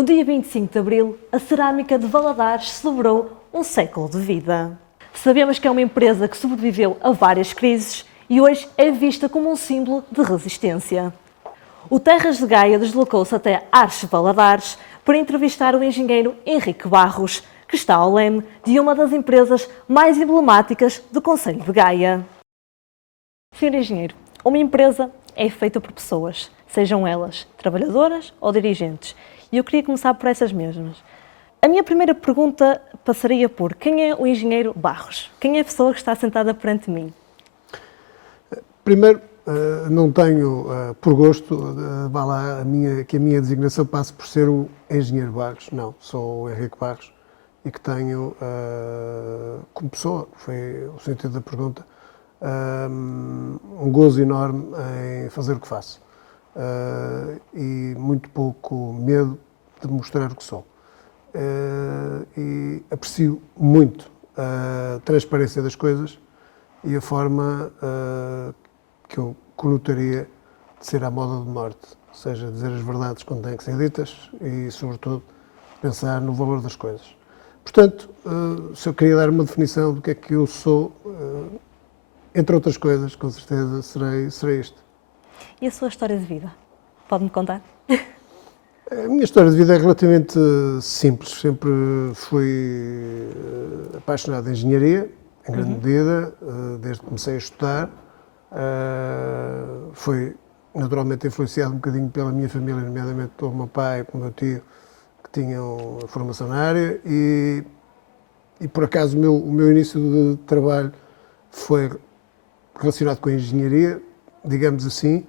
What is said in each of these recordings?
No dia 25 de Abril, a cerâmica de Valadares celebrou um século de vida. Sabemos que é uma empresa que sobreviveu a várias crises e hoje é vista como um símbolo de resistência. O Terras de Gaia deslocou-se até Arce Valadares para entrevistar o engenheiro Henrique Barros, que está ao leme de uma das empresas mais emblemáticas do concelho de Gaia. Senhor engenheiro, uma empresa é feita por pessoas, sejam elas trabalhadoras ou dirigentes, e eu queria começar por essas mesmas. A minha primeira pergunta passaria por: quem é o engenheiro Barros? Quem é a pessoa que está sentada perante mim? Primeiro, não tenho por gosto que a minha designação passe por ser o engenheiro Barros. Não, sou o Henrique Barros e que tenho, como pessoa, foi o sentido da pergunta, um gozo enorme em fazer o que faço e muito pouco medo de mostrar o que sou. E aprecio muito a transparência das coisas e a forma que eu conotaria de ser à moda do Norte, ou seja, dizer as verdades quando têm que ser ditas e, sobretudo, pensar no valor das coisas. Portanto, se eu queria dar uma definição do que é que eu sou, entre outras coisas, com certeza, serei isto. E a sua história de vida? Pode-me contar? A minha história de vida é relativamente simples. Sempre fui apaixonado em engenharia, em grande medida, desde que comecei a estudar. Foi naturalmente influenciado um bocadinho pela minha família, nomeadamente pelo meu pai e pelo meu tio, que tinham formação na área, e por acaso o meu início de trabalho foi relacionado com a engenharia, digamos assim,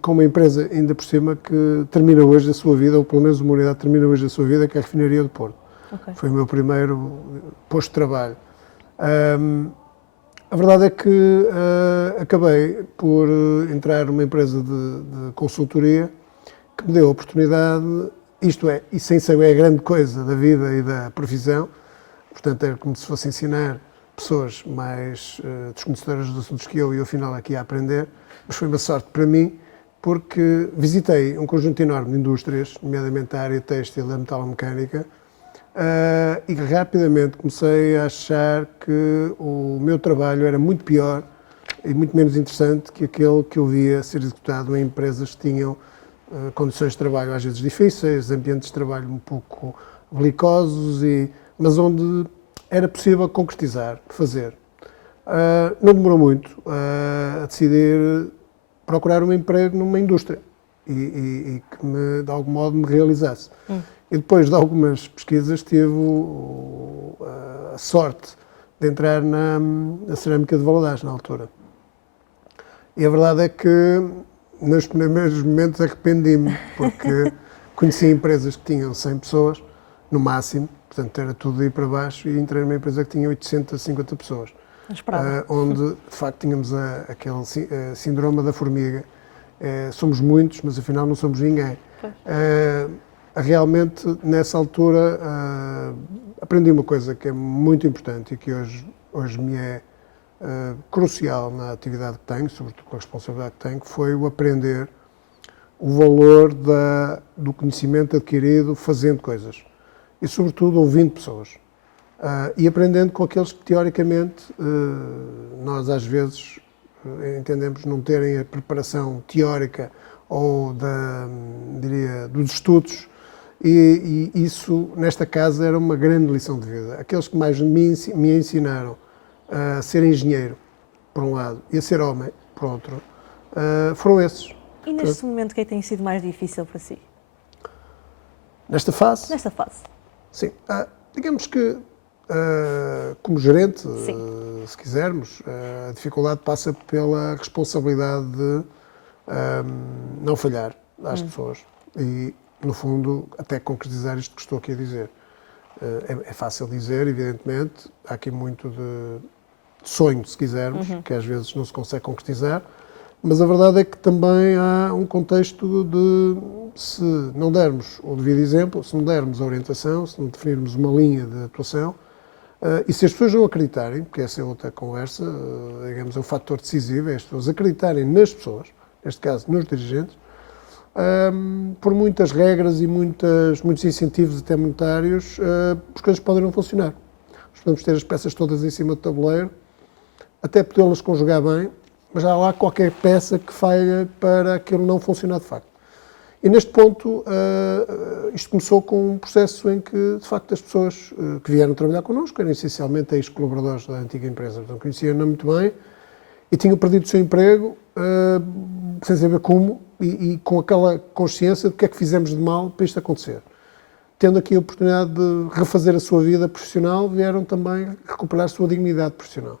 com uma empresa ainda por cima que termina hoje a sua vida, ou pelo menos uma unidade termina hoje a sua vida, que é a Refinaria do Porto. Okay. Foi o meu primeiro posto de trabalho. A verdade é que acabei por entrar numa empresa de consultoria que me deu a oportunidade, isto é, e sem saber a grande coisa da vida e da profissão, portanto era como se fosse ensinar pessoas mais desconhecedoras dos assuntos que eu, e eu afinal aqui a aprender, mas foi uma sorte para mim, porque visitei um conjunto enorme de indústrias, nomeadamente a área têxtil e da metalomecânica, e rapidamente comecei a achar que o meu trabalho era muito pior e muito menos interessante que aquele que eu via ser executado em empresas que tinham condições de trabalho às vezes difíceis, ambientes de trabalho um pouco belicosos, mas onde era possível concretizar, fazer. Não demorou muito a decidir procurar um emprego numa indústria e que de algum modo me realizasse. E depois de algumas pesquisas tive a sorte de entrar na cerâmica de Valadares, na altura. E a verdade é que nos primeiros momentos arrependi-me, porque conheci empresas que tinham 100 pessoas, no máximo, portanto era tudo de ir para baixo, e entrei numa empresa que tinha 850 pessoas. Onde, de facto, tínhamos aquele síndrome da formiga. Somos muitos, mas afinal não somos ninguém. Realmente, nessa altura, aprendi uma coisa que é muito importante e que hoje me é crucial na atividade que tenho, sobretudo com a responsabilidade que tenho, que foi o aprender o valor do conhecimento adquirido fazendo coisas e, sobretudo, ouvindo pessoas. E aprendendo com aqueles que, teoricamente, nós às vezes entendemos não terem a preparação teórica ou dos estudos, e isso, nesta casa, era uma grande lição de vida. Aqueles que mais me ensinaram a ser engenheiro, por um lado, e a ser homem, por outro, foram esses. E neste momento, o que é que tem sido mais difícil para si? Nesta fase? Nesta fase. Sim. Digamos que, como gerente, se quisermos, a dificuldade passa pela responsabilidade de não falhar às pessoas e, no fundo, até concretizar isto que estou aqui a dizer. É fácil dizer, evidentemente, há aqui muito de sonho, se quisermos, que às vezes não se consegue concretizar, mas a verdade é que também há um contexto de, se não dermos o devido exemplo, se não dermos a orientação, se não definirmos uma linha de atuação, e se as pessoas não acreditarem, porque essa é outra conversa, digamos, é um fator decisivo, é as pessoas acreditarem nas pessoas, neste caso nos dirigentes, por muitas regras e muitos incentivos até monetários, as coisas podem não funcionar. Nós podemos ter as peças todas em cima do tabuleiro, até podê-las conjugar bem, mas há lá qualquer peça que falha para aquilo não funcionar de facto. E neste ponto, isto começou com um processo em que, de facto, as pessoas que vieram trabalhar connosco eram essencialmente ex-colaboradores da antiga empresa, portanto, conheciam-na muito bem e tinham perdido o seu emprego, sem saber como, e com aquela consciência de que é que fizemos de mal para isto acontecer. Tendo aqui a oportunidade de refazer a sua vida profissional, vieram também recuperar a sua dignidade profissional.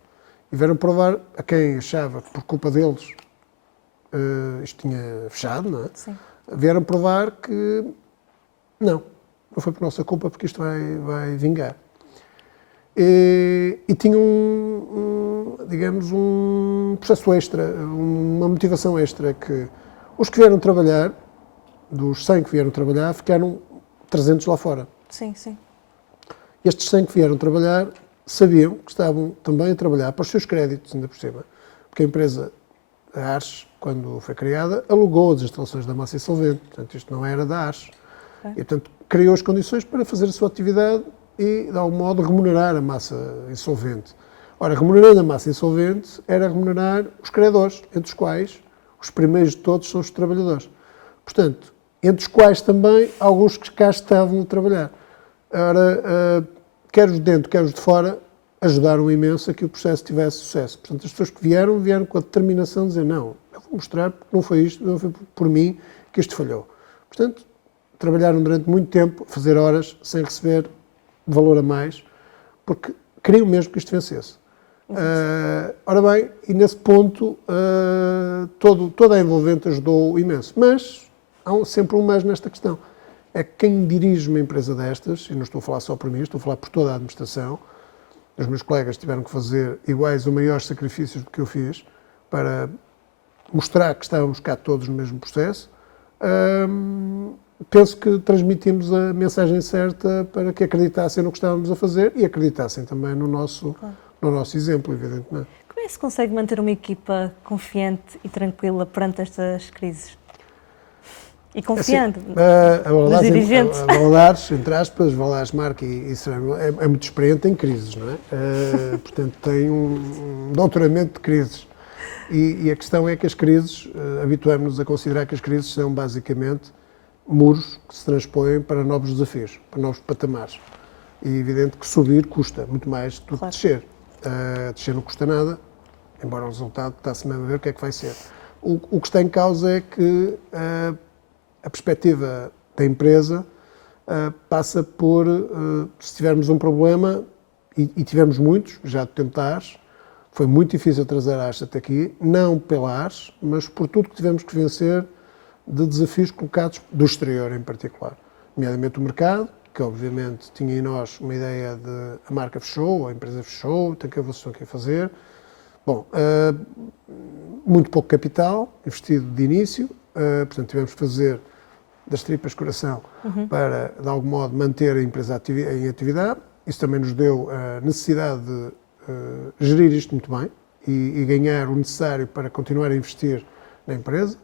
E vieram provar a quem achava que por culpa deles isto tinha fechado, não é? Sim. Vieram provar que não foi por nossa culpa, porque isto vai vingar. E tinham, digamos, um processo extra, uma motivação extra, que os que vieram trabalhar, dos 100 que vieram trabalhar, ficaram 300 lá fora. Sim, sim. Estes 100 que vieram trabalhar sabiam que estavam também a trabalhar para os seus créditos, ainda por cima, porque a empresa, a Arches, quando foi criada, alugou as instalações da massa insolvente, portanto isto não era da Arches. Okay. E portanto criou as condições para fazer a sua atividade e, de algum modo, remunerar a massa insolvente. Ora, remunerando a massa insolvente era remunerar os credores, entre os quais os primeiros de todos são os trabalhadores. Portanto, entre os quais também alguns que cá estavam a trabalhar. Ora, quer os de dentro, quer os de fora, ajudaram imenso a que o processo tivesse sucesso. Portanto, as pessoas que vieram com a determinação de dizer não, eu vou mostrar porque não foi isto, não foi por mim que isto falhou. Portanto, trabalharam durante muito tempo, a fazer horas, sem receber valor a mais, porque queriam mesmo que isto vencesse. Ora bem, e nesse ponto toda a envolvente ajudou imenso. Mas há sempre um mas nesta questão. É que quem dirige uma empresa destas, e não estou a falar só por mim, estou a falar por toda a administração, os meus colegas tiveram que fazer iguais ou maiores sacrifícios do que eu fiz para mostrar que estávamos cá todos no mesmo processo. Penso que transmitimos a mensagem certa para que acreditassem no que estávamos a fazer e acreditassem também no nosso exemplo, evidentemente. Como é que se consegue manter uma equipa confiante e tranquila perante estas crises? E confiante nos dirigentes. A Valadares, entre aspas, Valadares Marque e Serrano é muito experiente em crises, não é? Portanto, tem um doutoramento de crises. E a questão é que as crises, habituamos-nos a considerar que as crises são basicamente muros que se transpõem para novos desafios, para novos patamares. E é evidente que subir custa muito mais do que descer. Descer não custa nada, embora o resultado está-se mesmo a ver o que é que vai ser. O que está em causa é que a perspectiva da empresa passa por, se tivermos um problema, e tivemos muitos, já de tempo da Arches, foi muito difícil trazer a Arches até aqui, não pela Arches, mas por tudo que tivemos que vencer de desafios colocados do exterior em particular. Nomeadamente o mercado, que obviamente tinha em nós uma ideia de a marca fechou, a empresa fechou, tem que evolução que fazer. Bom, muito pouco capital investido de início, portanto tivemos que fazer das tripas coração para, de algum modo, manter a empresa em atividade. Isso também nos deu a necessidade de gerir isto muito bem e ganhar o necessário para continuar a investir na empresa.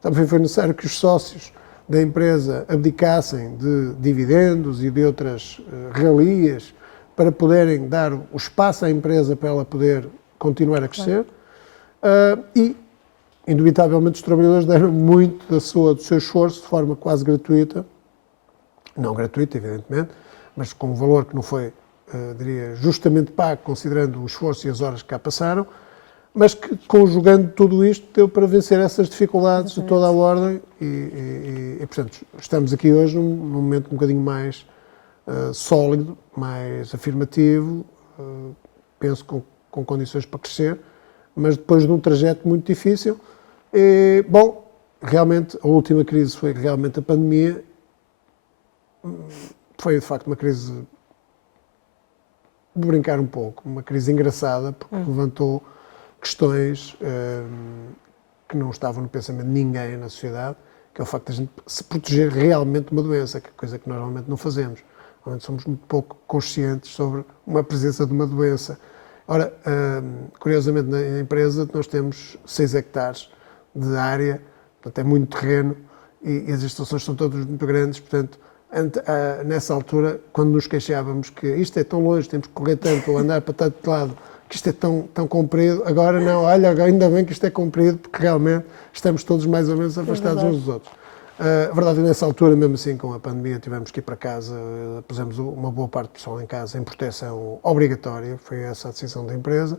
Também foi necessário que os sócios da empresa abdicassem de dividendos e de outras regalias para poderem dar o espaço à empresa para ela poder continuar a crescer. E, indubitavelmente, os trabalhadores deram muito do seu esforço de forma quase gratuita, não gratuita, evidentemente, mas com um valor que não foi, diria, justamente pago, considerando o esforço e as horas que cá passaram, mas que, conjugando tudo isto, deu para vencer essas dificuldades de toda a ordem e, portanto, estamos aqui hoje num momento um bocadinho mais sólido, mais afirmativo, penso com condições para crescer, mas depois de um trajeto muito difícil. Bom, realmente, a última crise foi realmente a pandemia, foi de facto uma crise, de brincar um pouco, uma crise engraçada, porque levantou questões que não estavam no pensamento de ninguém na sociedade, que é o facto de a gente se proteger realmente de uma doença, que é coisa que normalmente não fazemos. Normalmente somos muito pouco conscientes sobre uma presença de uma doença. Ora, curiosamente, na empresa nós temos 6 hectares de área, portanto é muito terreno, e as instalações são todas muito grandes, portanto, nessa altura, quando nos queixávamos que isto é tão longe, temos que correr tanto ou andar para tanto lado, que isto é tão comprido, agora não, olha, ainda bem que isto é comprido, porque realmente estamos todos mais ou menos afastados uns dos outros. A verdade é que nessa altura, mesmo assim, com a pandemia, tivemos que ir para casa, pusemos uma boa parte do pessoal em casa em proteção obrigatória, foi essa a decisão da empresa,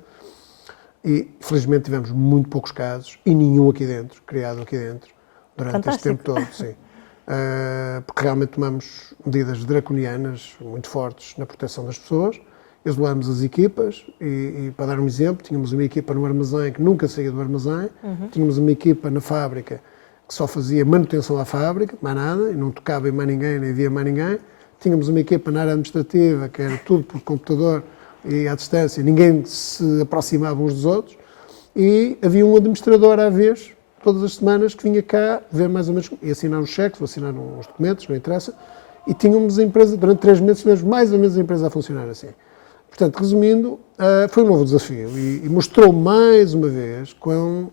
e felizmente tivemos muito poucos casos, e nenhum aqui dentro, criado aqui dentro, durante este tempo todo, sim. Porque realmente tomamos medidas draconianas muito fortes na proteção das pessoas, isolamos as equipas e, para dar um exemplo, tínhamos uma equipa no armazém que nunca saía do armazém, tínhamos uma equipa na fábrica que só fazia manutenção à fábrica, mais nada, e não tocava em mais ninguém, nem via mais ninguém. Tínhamos uma equipa na área administrativa, que era tudo por computador e à distância, ninguém se aproximava uns dos outros, e havia um administrador à vez, todas as semanas, que vinha cá ver mais ou menos, e assinar uns cheques, ou assinar uns documentos, não interessa, e tínhamos a empresa, durante 3 meses, tivemos mais ou menos a empresa a funcionar assim. Portanto, resumindo, foi um novo desafio e mostrou mais uma vez quão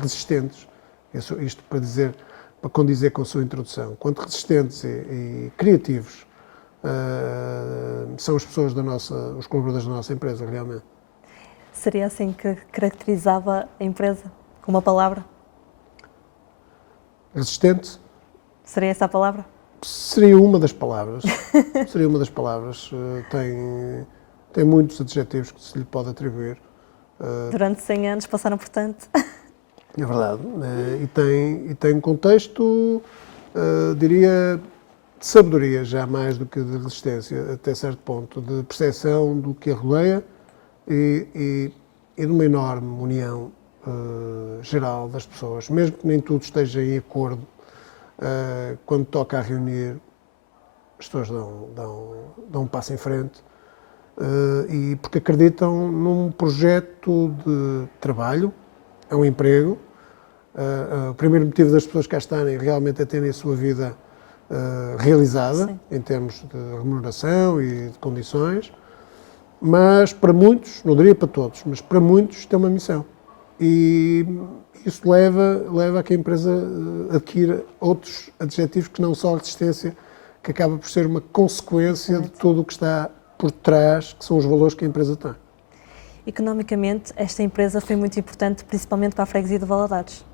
resistentes, isto para condizer com a sua introdução, quanto resistentes e criativos são as pessoas os colaboradores da nossa empresa, realmente. Seria assim que caracterizava a empresa, com uma palavra? Resistente? Seria essa a palavra? Seria uma das palavras. Seria uma das palavras. Tem muitos adjetivos que se lhe pode atribuir. Durante 100 anos passaram por tanto. É verdade. E tem um contexto, diria, de sabedoria, já mais do que de resistência, até certo ponto, de percepção do que a rodeia e de uma enorme união geral das pessoas. Mesmo que nem tudo esteja em acordo, quando toca a reunir, as pessoas dão um passo em frente e porque acreditam num projeto de trabalho, é um emprego. O primeiro motivo das pessoas cá estarem realmente é terem a sua vida realizada, sim, em termos de remuneração e de condições, mas para muitos, não diria para todos, mas para muitos tem uma missão. E isso leva a que a empresa adquira outros adjetivos que não só a resistência, que acaba por ser uma consequência de tudo o que está por trás, que são os valores que a empresa tem. Economicamente, esta empresa foi muito importante, principalmente para a freguesia de Valadares.